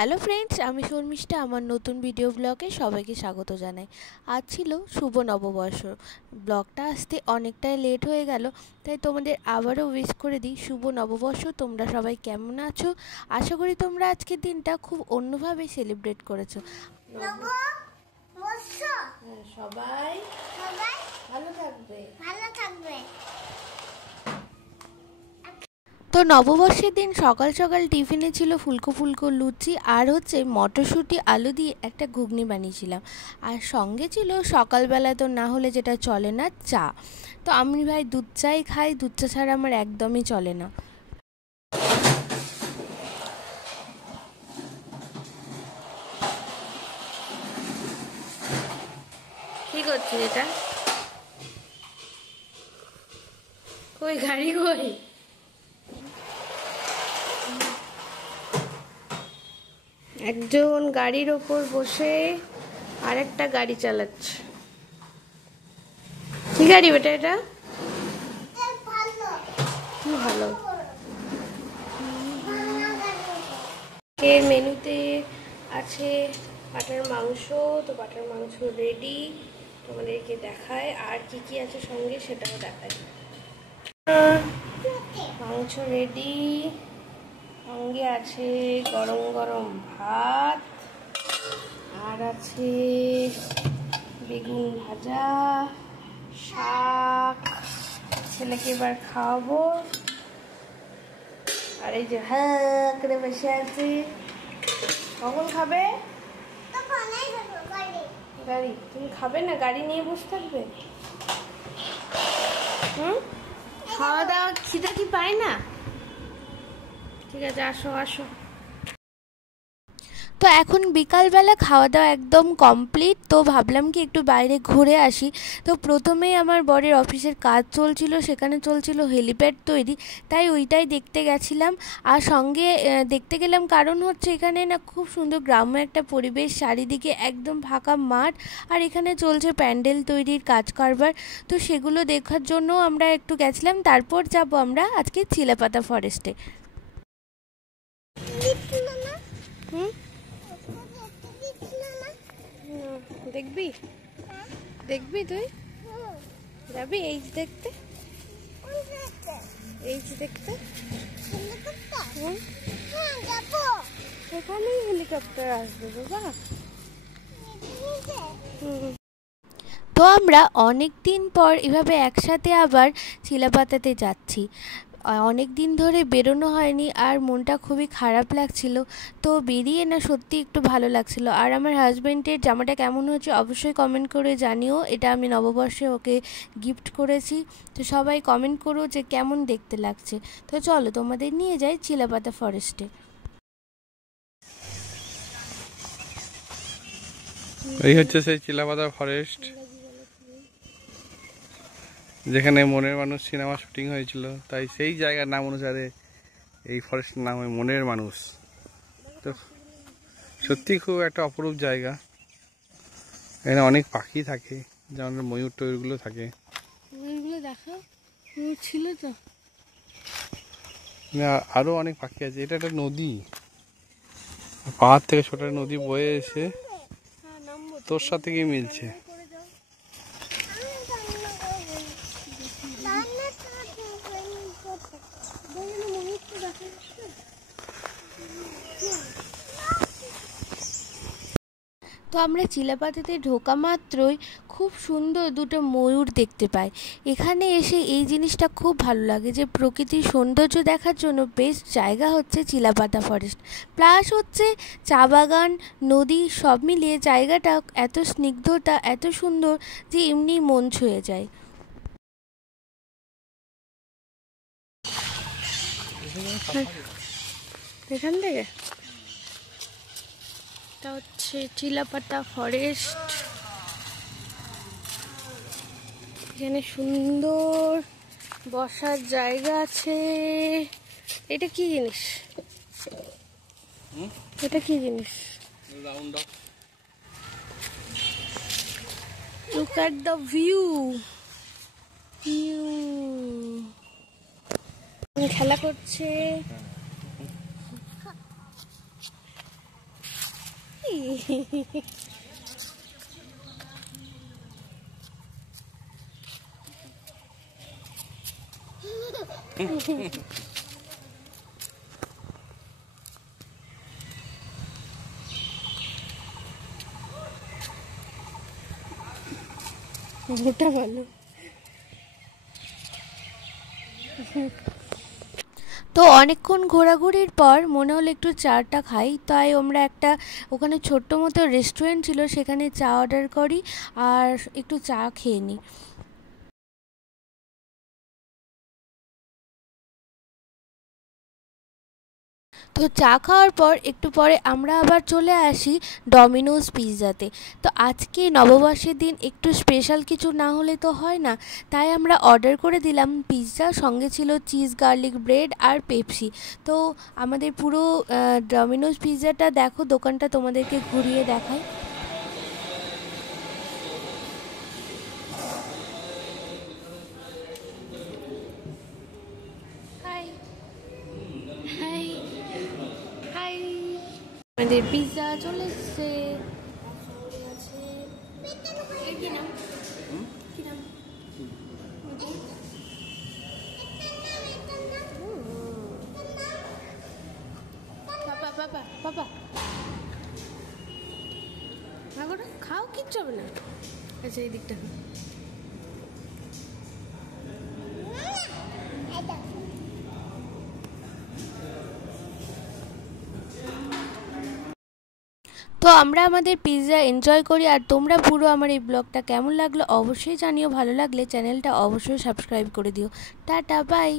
Hello friends, আমি শর্মিষ্ঠা। আমার নতুন ভিডিও ব্লগে সবাইকে স্বাগত জানাই। আজ ছিল শুভ নববর্ষ। ব্লগটা আসতে অনেকটাই লেট হয়ে গেল, তাই তোমাদের আবারও উইশ করে দিই শুভ নববর্ষ। তোমরা সবাই কেমন আছো? আশা করি তোমরা আজকের দিনটা খুব অন্যভাবে সেলিব্রেট করেছো। সবাই ভালো থাকবে। তো নববর্ষের দিন সকাল সকাল টিফিনে ছিল ফুলকো ফুলকো লুচি আর মটরশুঁটি আলু দিয়ে একটা ঘুগনি বানিয়েছিলাম। আর সঙ্গে ছিল সকালবেলা তো না হলে যেটা চলে না, চা। তো আমি ভাই দুধ চাই খাই, দুধ চা ছাড়া আমার একদমই চলে না। কি করছিস এটা? কই গাড়ি কই? একজন গাড়ির ওপর বসে আরেকটা গাড়ি চালাচ্ছে। কি গাড়ি বেটা এটা? কি ভালো। এর মেনুতে আছে পাঠার মাংস। তো পাঠার মাংস রেডি, তোমাদেরকে দেখায়। আর কি কি আছে সঙ্গে সেটাও দেখায়। মাংস রেডি, সঙ্গে আছে গরম গরম ভাত, আর আছে বেগুন ভাজা, শাক। ছেলেকে এবার খাওয়াবো। আর এই যে হ্যাঁ করে বসে আছে। কখন খাবে? গাড়ি তুমি খাবে না? গাড়ি নিয়ে বসে থাকবে? খাওয়া দাওয়া খিদে কি পায় না? ঠিক আছে, আসো আসো। তো এখন বিকালবেলা খাওয়া দাওয়া একদম কমপ্লিট। তো ভাবলাম কি একটু বাইরে ঘুরে আসি। তো প্রথমেই আমার বরের অফিসের কাজ চলছিল, সেখানে চলছিল হেলিপ্যাড তৈরি, তাই ওইটাই দেখতে গেছিলাম। আর সঙ্গে দেখতে গেলাম কারণ এখানে না খুব সুন্দর গ্রাম্য একটা পরিবেশ, চারিদিকে একদম ফাঁকা মাঠ, আর এখানে চলছে প্যান্ডেল তৈরির কাজ কারবার। তো সেগুলো দেখার জন্য আমরা একটু গেছিলাম। তারপর যাব আমরা আজকে চিলাপাতা ফরেস্টে। দেখবি? দেখবি? তুই যাবি এইচ দেখতে? এইচ দেখতে এখানেই হেলিকপ্টার আসবে বাবা। তো আমরা অনেক দিন পর এভাবে একসাথে আবার চিলাপাতাতে যাচ্ছি। অনেক দিন ধরে বেরোনো হয়নি, আর মনটা খুবই খারাপ লাগছিল। তো বেরিয়ে না সত্যি একটু ভালো লাগছিল। আর আমার হাজব্যান্ডের জামাটা কেমন হচ্ছে অবশ্যই কমেন্ট করে জানিও। এটা আমি নববর্ষে ওকে গিফট করেছি। তো সবাই কমেন্ট করো যে কেমন দেখতে লাগছে। তো চলো তোমাদের নিয়ে যাই চিলাপাতা ফরেস্টে। এই হচ্ছে সেই চিলাপাতা ফরেস্ট, যেখানে মনের মানুষ সিনেমা শুটিং হয়েছিল। তাই সেই জায়গার নাম অনুসারে এই ফরেস্টের নাম হয় মনের মানুষ। তো সত্যি খুব একটা অপরূপ জায়গা। এখানে অনেক পাখি থাকে, যেমন ময়ূর টয়ূরগুলো থাকে। ময়ূরগুলো দেখো, ময়ূর ছিল তো। আরো অনেক পাখি আছে। এটা একটা নদী, পাহাড় থেকে ছোট নদী বয়ে এসে তোর সাথে কি মিলছে। তো আমরা চিলাপাতাতে ঢোকা মাত্রই খুব সুন্দর দুটো ময়ূর দেখতে পাই। এখানে এসে এই জিনিসটা খুব ভালো লাগে যে প্রকৃতির সৌন্দর্য দেখার জন্য বেস্ট জায়গা হচ্ছে চিলাপাতা ফরেস্ট। প্লাস চা বাগান, নদী সব মিলিয়ে জায়গাটা এত স্নিগ্ধতা, এত সুন্দর যে এমনি মন ছুঁয়ে যায়। এখান থেকে এটা হচ্ছে চিলাপাতা ফরেস্ট। এখানে সুন্দর বসার জায়গা আছে। এটা কি জিনিস? এটা কি জিনিস? Look at the view. খেলা করছে। ওটা ভালো। তো অনেকক্ষণ ঘোরাঘুরির পর মনে হলো একটু চাটা খাই, তাই আমরা একটা ওখানে ছোট্ট মতো রেস্টুরেন্ট ছিল সেখানে চা অর্ডার করি আর একটু চা খেয়ে নিই। তো চা খাওয়ার পর একটু পরে আমরা আবার চলে আসি ডমিনোজ পিৎজাতে। তো আজকে নববর্ষের দিন একটু স্পেশাল কিছু না হলে তো হয় না, তাই আমরা অর্ডার করে দিলাম পিৎজা, সঙ্গে ছিল চিজ গার্লিক ব্রেড আর পেপসি। তো আমাদের পুরো ডমিনোজ পিৎজাটা দেখো, দোকানটা তোমাদেরকে ঘুরিয়ে দেখাই। হাই হাই হাই, আমাদের পিৎজা চলে এসছে। কি নাম? কি নাম? পাপা পাপা পাপা, খাও, কিচ্ছু হবে না। আচ্ছা, এই দিকটা তো আমরা আমাদের পিৎজা এনজয় করি। আর তোমরা পুরো আমার এই ব্লগটা কেমন লাগলো অবশ্যই জানিও, ভালো লাগলে চ্যানেলটা অবশ্যই সাবস্ক্রাইব করে দিও। টাটা, বাই।